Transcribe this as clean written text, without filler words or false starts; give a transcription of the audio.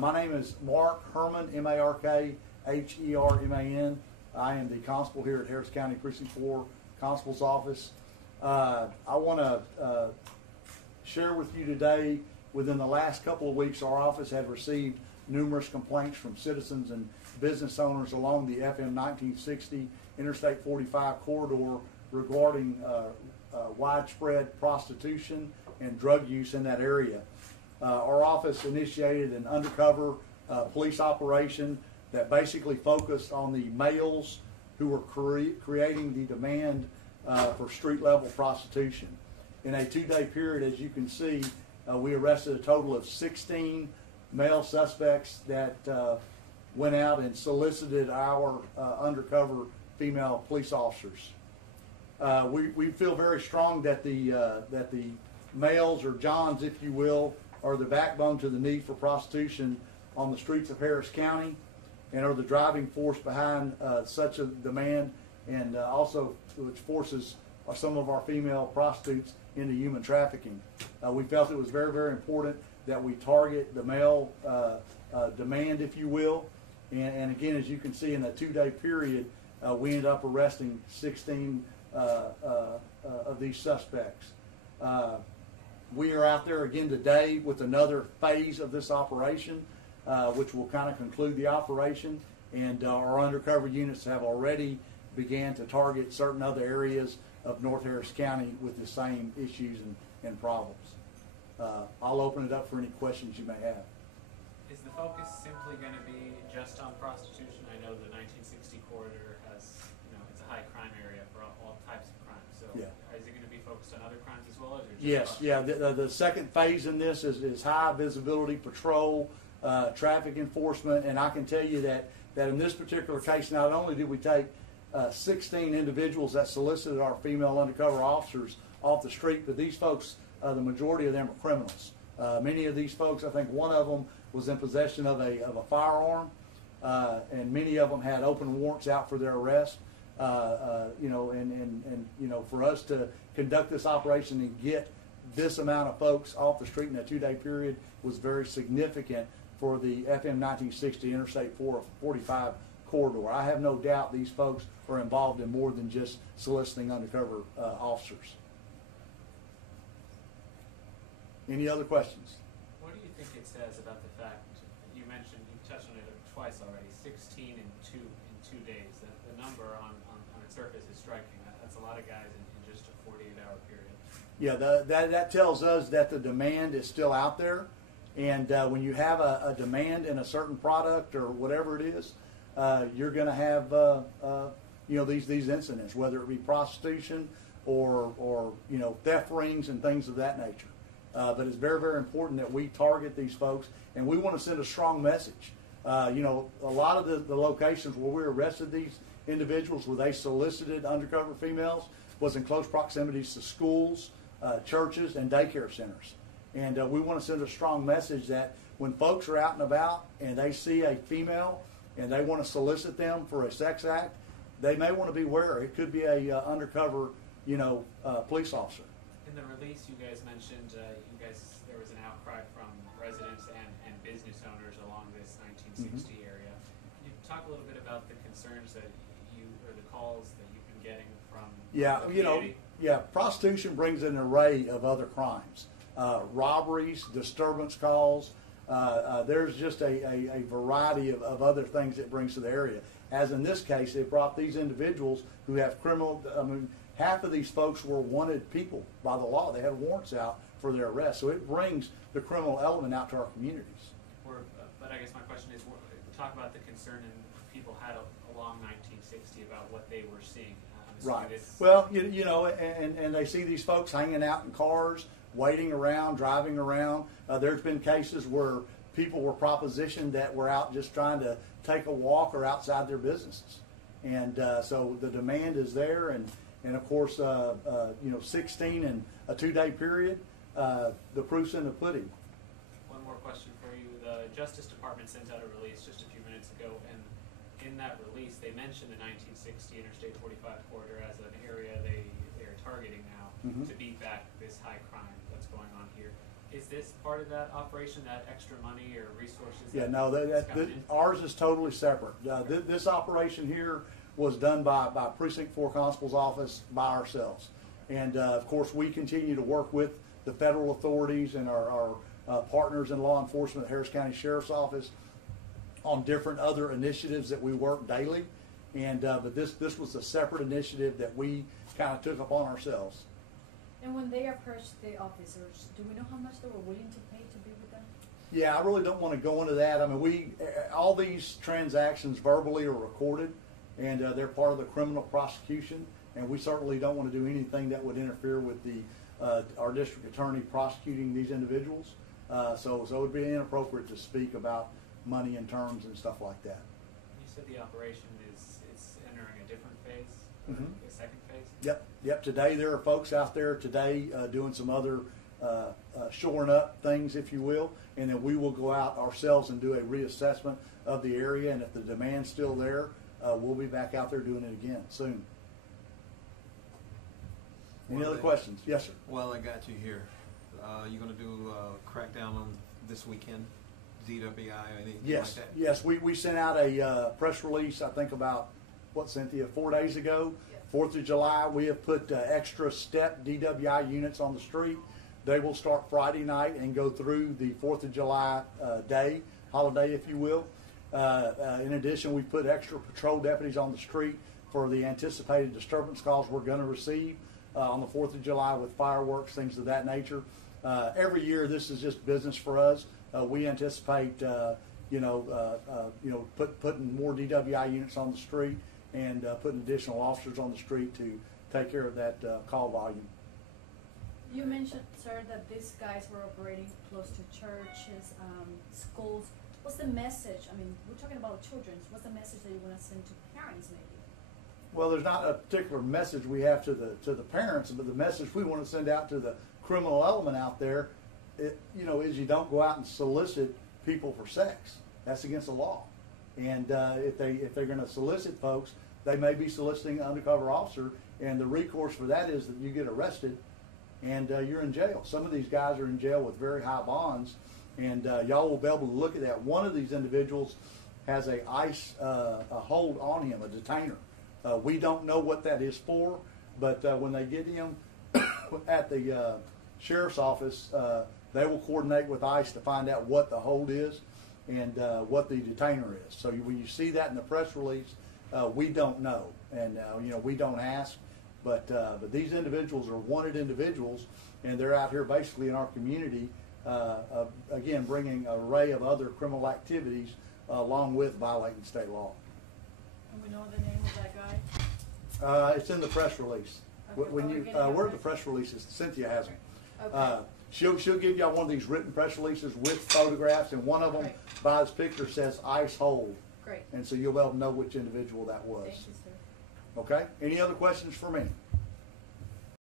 My name is Mark Herman, M-A-R-K-H-E-R-M-A-N. I am the constable here at Harris County Precinct 4 Constable's Office. I want to share with you today, within the last couple of weeks, our office had received numerous complaints from citizens and business owners along the FM 1960 Interstate 45 corridor regarding widespread prostitution and drug use in that area. Our office initiated an undercover police operation that basically focused on the males who were creating the demand for street-level prostitution. In a 2-day period, as you can see, we arrested a total of 16 male suspects that went out and solicited our undercover female police officers. We feel very strong that the males, or Johns, if you will, are the backbone to the need for prostitution on the streets of Harris County, and are the driving force behind such a demand, and also which forces some of our female prostitutes into human trafficking. We felt it was very, very important that we target the male demand, if you will, and again, as you can see, in a 2-day period, we ended up arresting 16 of these suspects. We are out there again today with another phase of this operation, which will kind of conclude the operation, and our undercover units have already began to target certain other areas of North Harris County with the same issues and problems. I'll open it up for any questions you may have. Is the focus simply going to be just on prostitution? I know the 1960 corridor has, it's a high crime area for all types of crimes. So yeah. Is it going to be focused on other crimes as well? Or is it just yes, yeah. The second phase in this is high visibility patrol, traffic enforcement, and I can tell you that in this particular case, not only did we take 16 individuals that solicited our female undercover officers off the street, but these folks, the majority of them are criminals. Many of these folks, I think one of them was in possession of a firearm, and many of them had open warrants out for their arrest. For us to conduct this operation and get this amount of folks off the street in a 2-day period was very significant for the FM 1960 Interstate 445 corridor. I have no doubt these folks are involved in more than just soliciting undercover officers. Any other questions? What do you think it says about the fact, you mentioned, you touched on it twice already, 16 in two days. The number on its surface is striking. That's a lot of guys in just a 48-hour period. Yeah, that tells us that the demand is still out there. And when you have a demand in a certain product or whatever it is, you're going to have these incidents, whether it be prostitution or theft rings and things of that nature. But it's very, very important that we target these folks, and we want to send a strong message. A lot of the locations where we arrested these individuals, where they solicited undercover females, was in close proximities to schools, churches, and daycare centers. And we want to send a strong message that when folks are out and about and they see a female and they want to solicit them for a sex act, they may want to be aware. It could be a undercover, police officer. In the release, you guys mentioned there was an outcry from residents and business owners along this 1960 area. Can you talk a little bit about the concerns that the calls that you've been getting from the community? Prostitution brings an array of other crimes. Robberies, disturbance calls. There's just a variety of other things it brings to the area. As in this case, it brought these individuals who have half of these folks were wanted people by the law. They had warrants out for their arrest. So it brings the criminal element out to our communities. But I guess my question is, talk about the concern people had along 1960 about what they were seeing. Right. Well, and they see these folks hanging out in cars, waiting around, driving around. There's been cases where people were propositioned that were out just trying to take a walk or outside their businesses. And so the demand is there, and of course, 16 in a 2-day period, the proof's in the pudding. One more question for you. The Justice Department sent out a release just a few minutes ago, and in that release, they mentioned the 1960 Interstate 45 corridor as an area they are targeting now to beat back this high crime that's going on here. Is this part of that operation, that extra money or resources? Yeah, no, ours is totally separate. This operation here was done by Precinct 4 Constable's office by ourselves. And of course, we continue to work with the federal authorities and our partners in law enforcement at Harris County Sheriff's Office on different other initiatives that we work daily. And but this was a separate initiative that we kind of took upon ourselves. And when they approached the officers, do we know how much they were willing to pay to be with them? Yeah, I really don't want to go into that. I mean, all these transactions verbally are recorded, and they're part of the criminal prosecution. And we certainly don't want to do anything that would interfere with our district attorney prosecuting these individuals. So it would be inappropriate to speak about money and terms and stuff like that. You said the operation it's entering a different phase, a second phase? Yep. Today there are folks out there today doing some other shoring up things, if you will, and then we will go out ourselves and do a reassessment of the area, and if the demand's still there, we'll be back out there doing it again soon. Any other questions? Yes, sir. Well, I got you here. You going to do a crackdown on this weekend? DWI or anything Yes, like that? yes. We sent out a press release, I think about, Cynthia, 4 days ago? Yes. 4th of July, we have put extra step DWI units on the street. They will start Friday night and go through the 4th of July day, holiday, if you will. In addition, we put extra patrol deputies on the street for the anticipated disturbance calls we're going to receive on the 4th of July with fireworks, things of that nature. Every year, this is just business for us. We anticipate, putting more DWI units on the street and putting additional officers on the street to take care of that call volume. You mentioned, sir, that these guys were operating close to churches, schools. What's the message? I mean, we're talking about children. What's the message that you want to send to parents, maybe? Well, there's not a particular message we have to the parents, but the message we want to send out to the criminal element out there, is you don't go out and solicit people for sex. That's against the law. And if they're going to solicit folks, they may be soliciting an undercover officer, and the recourse for that is that you get arrested and you're in jail. Some of these guys are in jail with very high bonds, and y'all will be able to look at that. One of these individuals has a ICE hold on him, a detainer. We don't know what that is for, but when they get him at the sheriff's office, they will coordinate with ICE to find out what the hold is and what the detainer is. So when you see that in the press release, we don't know, and we don't ask. But these individuals are wanted individuals, and they're out here basically in our community, again, bringing an array of other criminal activities along with violating state law. And we know the name of that guy? It's in the press release. Okay, Where are the press releases? Cynthia has them. Okay. She'll give y'all one of these written press releases with photographs, and one of them Great. by this picture says ICE hold. Great. And so you'll be able to know which individual that was. Thank you, sir. Okay? Any other questions for me?